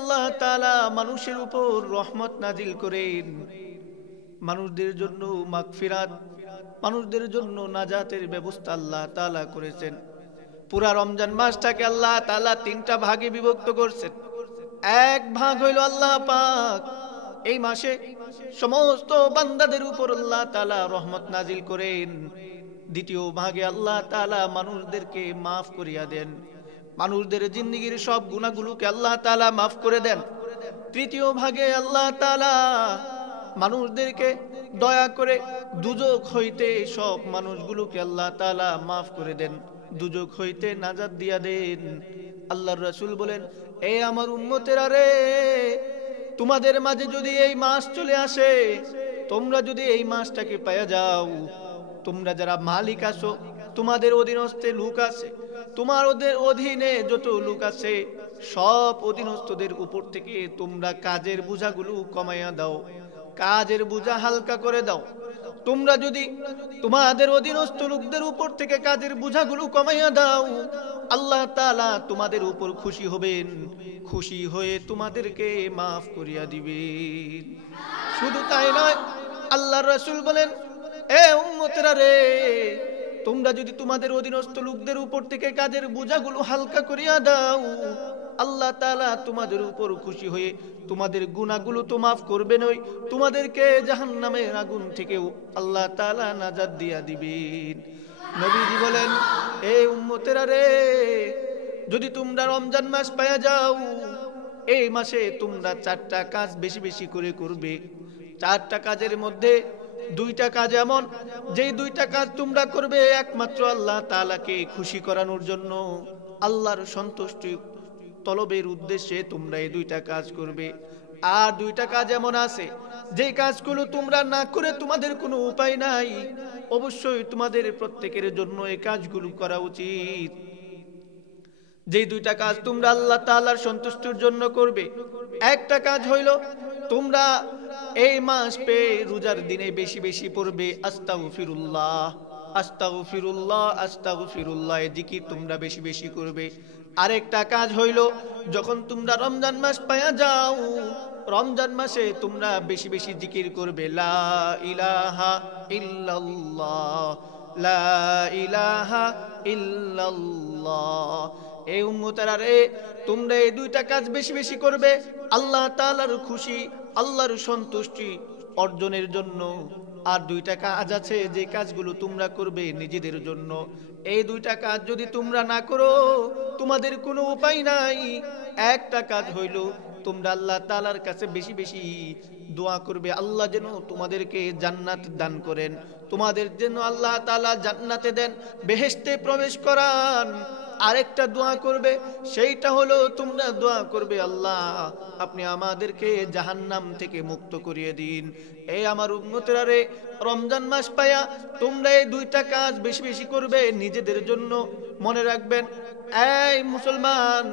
আল্লাহ তাআলা মানুষের উপর রহমত নাজিল করেন, মানুষদের জন্য মাগফিরাত, মানুষদের জন্য নাজাতের ব্যবস্থা আল্লাহ তাআলা করেছেন। পুরা রমজান মাসটাকে আল্লাহ তাআলা তিনটা ভাগে বিভক্ত করছেন। এক ভাগ হইল আল্লাহ পাক এই মাসে সমস্ত বান্দাদের উপর আল্লাহ তাআলা রহমত নাজিল করেন। দ্বিতীয় ভাগে আল্লাহ তাআলা মানুষদেরকে মাফ করিয়া দেন, মানুষদের জিন্দেগীর সব গুনাহগুলোকে আল্লাহ তাআলা মাফ করে দেন। তৃতীয় ভাগে আল্লাহ তাআলা মানুষদেরকে দয়া করে দুজক হইতে সব মানুষগুলোকে আল্লাহ তাআলা মাফ করে দেন, দুজক হইতে নাজাত দিয়া দেন। আল্লাহর রাসূল বলেন, এ আমার উম্মতেরা রে, তোমাদের মাঝে যদি এই মাস চলে আসে, তোমরা যদি এই মাসটাকে পায়া যাও, তোমরা যারা মালিক আছো, তোমাদের অধীনস্থে লোক আছে, তোমার অধীনে যত লোক আছে, সব অধীনস্থদের উপর থেকে তোমরা কাজের বোঝাগুলো কমাইয়া দাও, কাজের বোঝা হালকা করে দাও। তোমরা যদি তোমাদের অধীনস্থ লোকদের উপর থেকে কাজের বোঝাগুলো কমাইয়া দাও, আল্লাহ তাআলা তোমাদের উপর খুশি হবেন, খুশি হয়ে তোমাদেরকে মাফ করিয়া দিবেন। শুধু তাই নয়, আল্লাহর রাসূল বলেন, এ উম্মতেরা রে, তোমরা যদি তোমাদের অধীনস্থ লোকদের উপর থেকে কাজের বোঝাগুলো হালকা করিয়া দাও, আল্লাহ তাআলা তোমাদের উপর খুশি হয়ে তোমাদের গুনাহগুলো তো মাফ করবেনই, তোমাদেরকে জাহান্নামের আগুন থেকেও আল্লাহ তাআলা নাজাত দিয়া দিবেন। নবীজি বলেন, এ উম্মতেরা রে, যদি তোমরা রমজান মাস পায়া যাও, এই মাসে তোমরা 4টা কাজ বেশি বেশি করে করবে। 4টা কাজের মধ্যে 2টা কাজ এমন, যেই 2টা কাজ তোমরা করবে একমাত্র আল্লাহ তাআলাকে খুশি করানোর জন্য, আল্লাহর সন্তুষ্টি তলবের উদ্দেশ্যে তোমরা এই 2টা কাজ করবে। আর 2টা কাজ এমন আছে, যে কাজগুলো তোমরা না করে তোমাদের কোনো উপায় নাই, অবশ্যই তোমাদের প্রত্যেকের জন্য এই কাজগুলো করা উচিত। যে 2টা কাজ তোমরা আল্লাহ তাআলার সন্তুষ্টির জন্য করবে, একটা কাজ হইল তোমরা এই মাস পেয়ে রোজার দিনে বেশি বেশি পড়বে আস্তাগফিরুল্লাহ, আস্তাগফিরুল্লাহ, আস্তাগফিরুল্লাহ, এই জিকির তোমরা বেশি বেশি করবে। আরেকটা কাজ হইল, যখন তোমরা রমজান মাস পায়া যাও, রমজান মাসে তোমরা বেশি বেশি জিকির করবে, লা ইলাহা ইল্লাল্লাহ, লা ইলাহা ইল্লাল্লাহ। এই উম্মতেরা রে, তোমরা এই 2টা কাজ বেশি বেশি করবে আল্লাহ তাআলার খুশি, আল্লাহর সন্তুষ্টি অর্জনের জন্য। আর 2টা কাজ আছে, যে কাজগুলো তোমরা করবে নিজেদের জন্য। এই 2টা কাজ যদি তোমরা না করো, তোমাদের কোনো উপায় নাই। একটা কাজ হইল, তোমরা আল্লাহ তাআলার কাছে বেশি বেশি দোয়া করবে, আল্লাহ যেন তোমাদেরকে জান্নাত দান করেন, তোমাদের যেন আল্লাহ তাআলা জান্নাতে দেন, বেহেশতে প্রবেশ করান। আরেকটা দোয়া করবে, সেইটা হলো তোমরা দোয়া করবে, আল্লাহ আপনি আমাদেরকে জাহান্নাম থেকে মুক্ত করিয়ে দিন। এই আমার উম্মতেরা রে, রমজান মাস পায়া তোমরা এই 2টা কাজ বেশি বেশি করবে নিজেদের জন্য। মনে রাখবেন, এই মুসলমান,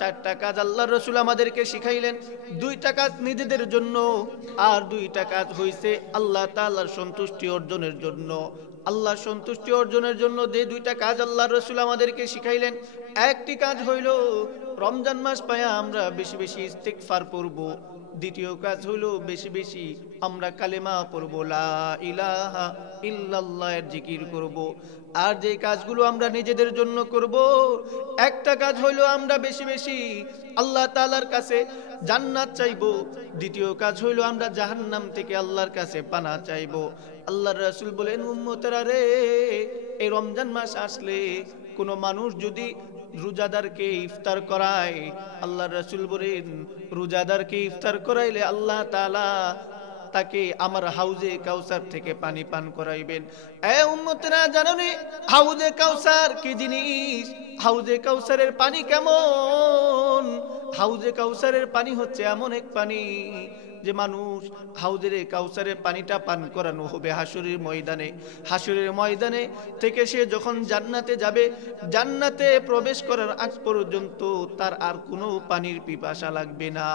4টা কাজ আল্লাহর রাসূল আমাদেরকে শিখাইলেন, 2টা কাজ নিজেদের জন্য, আর 2টা কাজ হইছে আল্লাহ তাআলার সন্তুষ্টি অর্জনের জন্য। আল্লাহর সন্তুষ্টি অর্জনের জন্য যে 2টা কাজ আল্লাহর রাসূল আমাদেরকে শিখাইলেন, একটি কাজ হইল রমজান মাস পায়া আমরা বেশি বেশি ইস্তিগফার পড়ব। দ্বিতীয় কাজ হলো বেশি বেশি আমরা কালেমা পড়ব, লা ইলাহা ইল্লাল্লাহ এর জিকির করব। আর যে কাজগুলো আমরা নিজেদের জন্য করব, একটা কাজ হইলো আমরা বেশি বেশি আল্লাহ তাআলার কাছে জান্নাত চাইবো, দ্বিতীয় কাজ হইলো আমরা জাহান্নাম থেকে আল্লাহর কাছে পানা চাইবো। আল্লাহর রাসূল বলেন, উম্মতেরা রে, এই রমজান মাস আসলে কোনো মানুষ যদি রোজাদারকে ইফতার করায়, আল্লাহর রাসূল বলেন, রোজাদারকে ইফতার করাইলে আল্লাহ তাআলা তাকে আমার হাউজে কাউসার থেকে পানি পান করাইবেন। এ উম্মতেরা, জানো নি হাউজে কাউসার কি জিনিস? হাউজে কাউসারের পানি কেমন? হাউজে কাউসারের পানি হচ্ছে এমন এক পানি যে মানুষ হাউজের কাউসারের পানিটা পান করানো হবে হাসরের ময়দানে। হাসরের ময়দানে থেকে সে যখন জান্নাতে যাবে, জান্নাতে প্রবেশ করার আগ পর্যন্ত তার আর কোনো পানির পিপাসা লাগবে না।